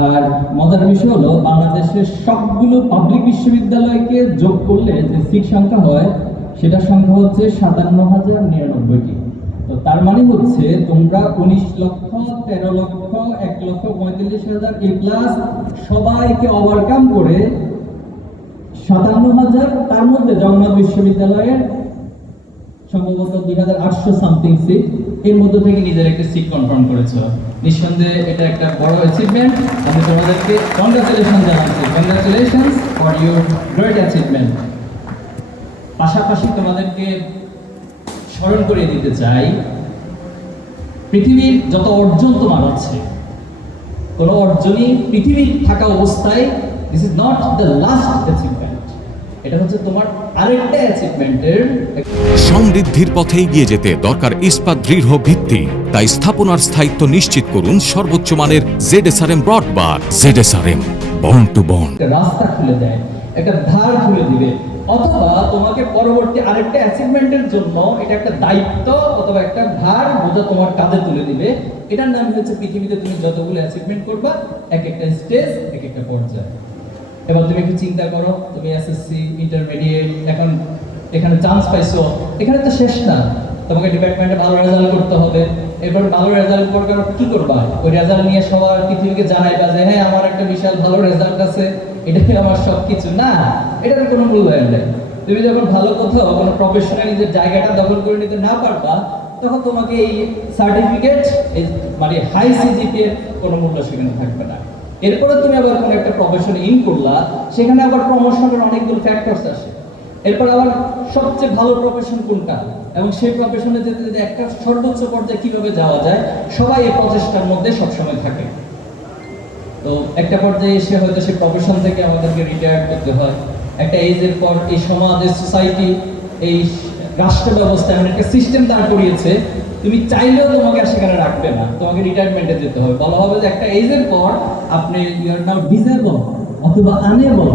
আর মজার বিষয় হলো বাংলাদেশের সবগুলো পাবলিক বিশ্ববিদ্যালয়কে যোগ করলে যে সিট সংখ্যা হয় সেটার সংখ্যা হচ্ছে 57,099টি। তো তার মানে হচ্ছে তোমরা 19 লক্ষ, 13 লক্ষ, 1,45,000 এ প্লাস সবাইকে ওভারকাম করে 57,000, তার মধ্যে জগন্নাথ বিশ্ববিদ্যালয়ের সম্ভবত 2,800 সামথিং সিট, এর মধ্যে থেকে নিজের একটা সিট কনফার্ম করেছো। নিঃসন্দেহে এটা একটা বড় অ্যাচিভমেন্ট। আমি তোমাদেরকে কংগ্রাচুলেশন জানাচ্ছি। Congratulations for your great achievement. পাশাপাশি তোমাদেরকে স্মরণ করিয়ে দিতে চাই, পৃথিবীর যত অর্জন তোমার আছে, কোনো অর্জনই পৃথিবীর থাকা অবস্থায় this is not the last achievement, এটা হচ্ছে তোমার আরেকটা অ্যাচিভমেন্টের। সমৃদ্ধির পথে এগিয়ে যেতে দরকার ইস্পাত দৃঢ় ভিত্তি। তাই স্থাপনার স্থায়িত্ব নিশ্চিত করুন সর্বোচ্চ মানের ZSRM broadband. ZSRM, bond to bond. রাস্তা খুলে দেয়, একটা ধার খুলে দিবে, অথবা তোমাকে পরবর্তী আরেকটা অ্যাচিভমেন্টের জন্য এটা একটা দায়িত্ব অথবা একটা ভার বোঝা তোমার কাঁধে তুলে দিবে। এটার নাম হচ্ছে পৃথিবীতে তুমি যতগুলো অ্যাচিভমেন্ট করবা, এক একটা স্টেজ, এক একটা পর্যায়। এবার তুমি একটু চিন্তা করো, তুমি এসএসসি, ইন্টারমিডিয়েট, এখন এখানে চান্স পাইছো, এখানে তো শেষ না, তোমাকে ডিপার্টমেন্টে ভালো রেজাল্ট করতে হবে। এবার ভালো রেজাল্ট করবে, কি করবা? ওই রেজাল্ট নিয়ে সবার পৃথিবীকে জানাইবা যে হ্যাঁ আমার একটা বিশাল ভালো রেজাল্ট আছে, এটাই আমার সবকিছু না, এটার কোনো মূল্যায়ন নেই। তুমি যখন ভালো কোথাও কোনো প্রফেশনাল নিজের জায়গাটা দখল করে নিতে না পারবা, তখন তোমাকে এই সার্টিফিকেট, মানে হাই সিজিপিএ কোনো মূল্য সেখানে থাকবে না। এরপরে তুমি আবার কোনো একটা প্রফেশনে ইন করলা, সেখানে আবার প্রমোশনের অনেকগুলো ফ্যাক্টরস আসে। এরপর আবার সবচেয়ে ভালো প্রফেশন কোনটা, এবং সেই প্রফেশনে যেতে যেতে একটা সর্বোচ্চ পর্যায়ে কিভাবে যাওয়া যায়, সবাই এই প্রচেষ্টার মধ্যে সবসময় থাকে। তো একটা পর্যায়ে এসে হয়তো সেই প্রফেশন থেকে আমাদেরকে রিটায়ার করতে হয়। একটা এজের পর এই সমাজের সোসাইটি, এই রাষ্ট্র ব্যবস্থা এমন একটা সিস্টেম দাঁড় করিয়েছে, তুমি চাইলেও তোমাকে সেখানে রাখবে না, তোমাকে রিটায়ারমেন্টে যেতে হবে। বলা হবে যে একটা এজের পর আপনি ইউ আর নাও ডিসেবল অথবা আনএবল,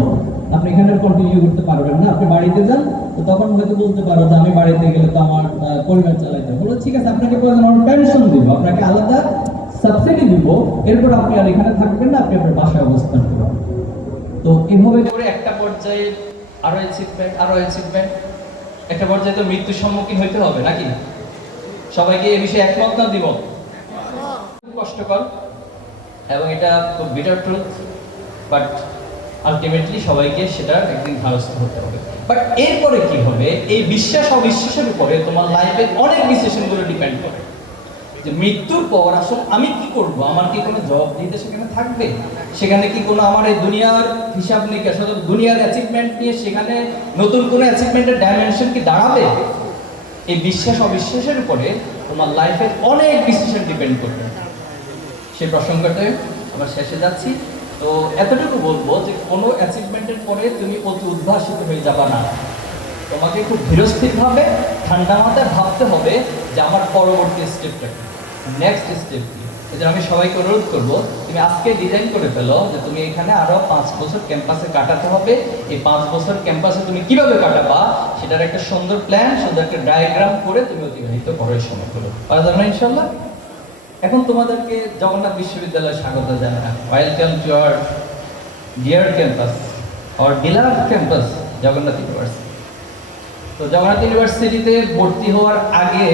আপনি এখানে কন্টিনিউ করতে পারবেন না, আপনি বাড়িতে যান। তো তখন হয়তো বলতে পারো যে আমি বাড়িতে গেলে তো আমার পরিবার চালাইতে হবে। ঠিক আছে, আপনাকে প্রয়োজন আমরা পেনশন দিব, আপনাকে আলাদা সাবসিডি দিব, এরপর আপনি আর এখানে থাকবেন না, আপনি আপনার বাসায় অবস্থান করবেন। তো এভাবে করে একটা পর্যায়ে আরো অ্যাচিভমেন্ট, আরো অ্যাচিভমেন্ট, একটা পর্যায়ে তো মৃত্যুর সম্মুখীন হইতে হবে নাকি? সবাইকে এই বিষয়ে একমত না? দিব কষ্টকর এবং এটা খুব বিটার ট্রুথ, বাট আলটিমেটলি সবাইকে সেটা একদিন ধারস্থ হতে হবে। বাট এরপরে কি হবে, এই বিশ্বাস অবিশ্বাসের উপরে তোমার লাইফের অনেক ডিসিশনগুলো ডিপেন্ড করে। যে মৃত্যুর পর আসলে আমি কি করব, আমার কি কোনো জব দিতে সেখানে থাকবে, সেখানে কি কোনো আমার এই দুনিয়ার হিসাব নিকাশ, দুনিয়ার অ্যাচিভমেন্ট নিয়ে সেখানে নতুন কোনো অ্যাচিভমেন্টের ডাইমেনশন কি দাঁড়াবে? এই বিশ্বাস অবিশ্বাসের উপরে তোমার লাইফের অনেক ডিসিশন ডিপেন্ড করবে। সেই প্রসঙ্গতে আমরা শেষে যাচ্ছি। তো এতটুকু বলবো যে কোনো অ্যাচিভমেন্টের পরে তুমি অতি উদ্ভাসিত হয়ে যাবা না, তোমাকে খুব ধীরস্থিরভাবে ঠান্ডা মাথায় ভাবতে হবে যে আমার পরবর্তী স্টেপটা কি, নেক্সট স্টেপ কি। এই যে আমি সবাইকে অনুরোধ করবো, তুমি আজকে ডিজাইন করে ফেলো যে তুমি এখানে আরো 5 বছর ক্যাম্পাসে কাটাতে হবে। এই 5 বছর ক্যাম্পাসে তুমি কিভাবে কাটাবা সেটার একটা সুন্দর প্ল্যান, সুন্দর একটা ডায়াগ্রাম করে তুমি অতিবাহিত করো এই সময়গুলো। পারা যাবে না ইনশাল্লাহ? এখন তোমাদেরকে জগন্নাথ বিশ্ববিদ্যালয়ে স্বাগত জানাই। Welcome to our dear campus, our beloved campus Jagannath university. তো জগন্নাথ ইউনিভার্সিটিতে ভর্তি হওয়ার আগে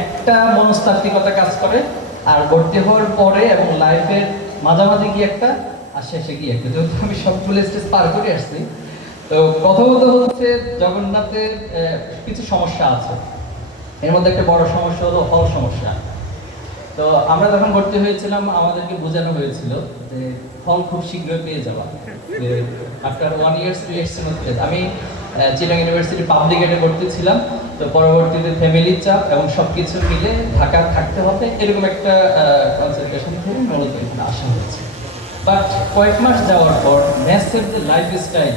একটা মনস্তাত্ত্বিকতা কাজ করে, আর ভর্তি হওয়ার পরে এবং লাইফের মাঝামাঝি গিয়ে একটা, আর শেষে গিয়ে একটা। যেহেতু আমি সবগুলো স্টেজ পার করে আসছি, তো প্রথমত হচ্ছে জগন্নাথের কিছু সমস্যা আছে। এর মধ্যে একটা বড় সমস্যা হলো হল সমস্যা। তো আমরা যখন ভর্তি হয়েছিলাম আমাদেরকে বোঝানো হয়েছিল যে হল খুব শীঘ্রই পেয়ে যাওয়া, আফটার 1 ইয়ার্স 2 ইয়ার্স। আমি চিটাগং ইউনিভার্সিটি পাবলিকেটে ভর্তি ছিলাম, তো পরবর্তীতে ফ্যামিলির চাপ এবং সবকিছু মিলে ঢাকা থাকতে হবে, এরকম একটা কনসেন্ট্রেশন থেকে মূলত এখানে আসা হয়েছে। বাট কয়েক মাস যাওয়ার পর ম্যাসের যে লাইফ স্টাইল,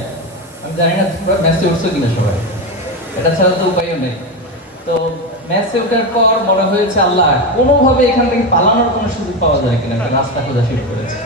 আমি জানি না তোমরা ম্যাসে উঠছো কিনা সবাই, এটা ছাড়া তো উপায়ও নেই। তো ম্যাচে ওঠার পর মনে হয়েছে আল্লাহ কোনোভাবে এখান থেকে পালানোর কোনো সুযোগ পাওয়া যায় কিনা, একটা রাস্তা খোঁজা শুরু করেছে।